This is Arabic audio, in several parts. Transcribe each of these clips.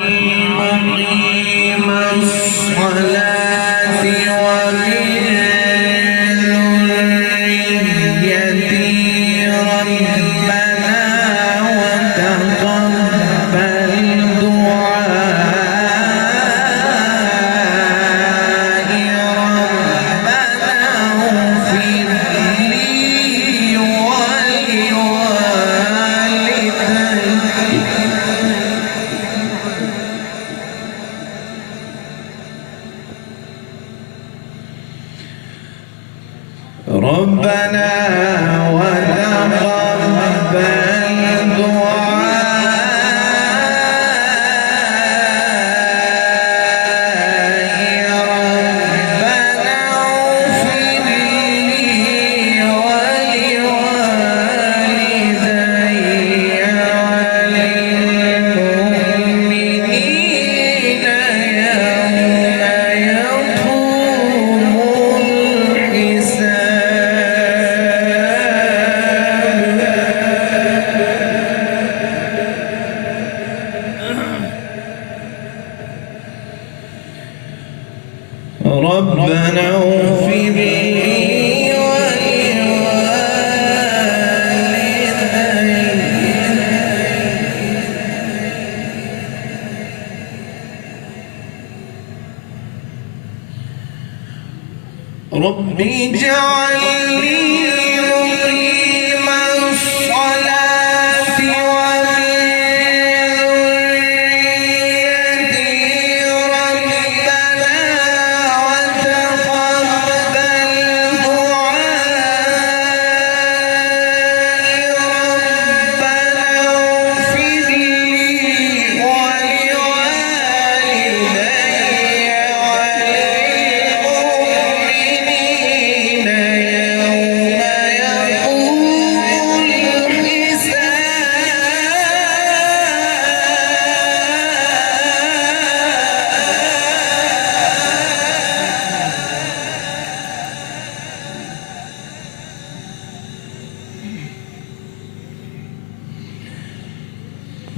مقيم الصلاة ومن ذريتي ربنا وتقبل دعائي ربنا اغفر لي ربنا وتقبل دعائي ربنا اغفر لي ولوالدي وللمؤمنين يوم يقوم ربنا اغفر لي رب اجعلني مقيم الصلاة ومن ذريتي ربنا وتقبل دعائي ربنا اغفر لي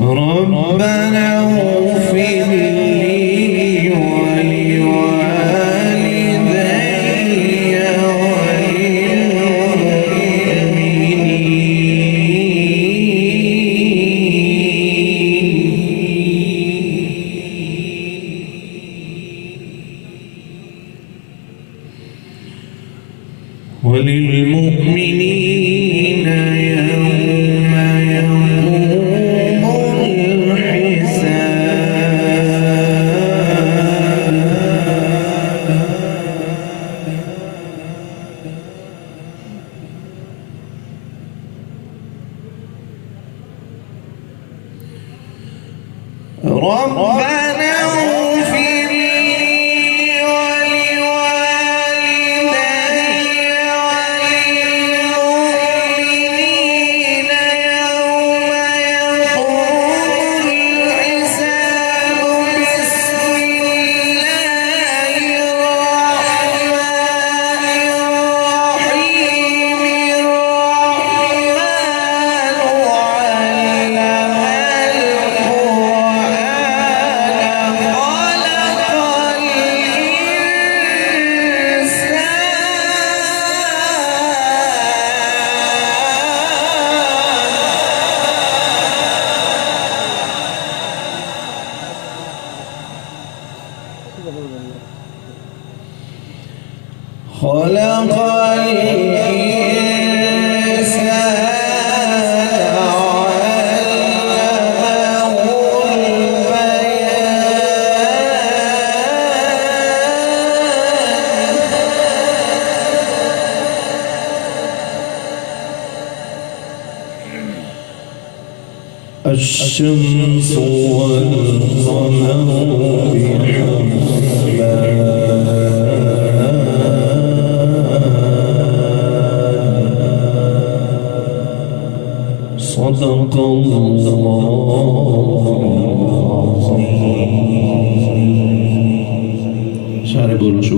ربنا اغفر لي ولوالدي وللمؤمنين يوم يقوم ربنا اغفر لي ولوالدي وللمؤمنين يوم يقوم الحساب بسم الله الرحمن الرحيم الرحمن خلق الإنسان علمه البيان الشمس والقمر صدق الله العظيم. شعر بولو شو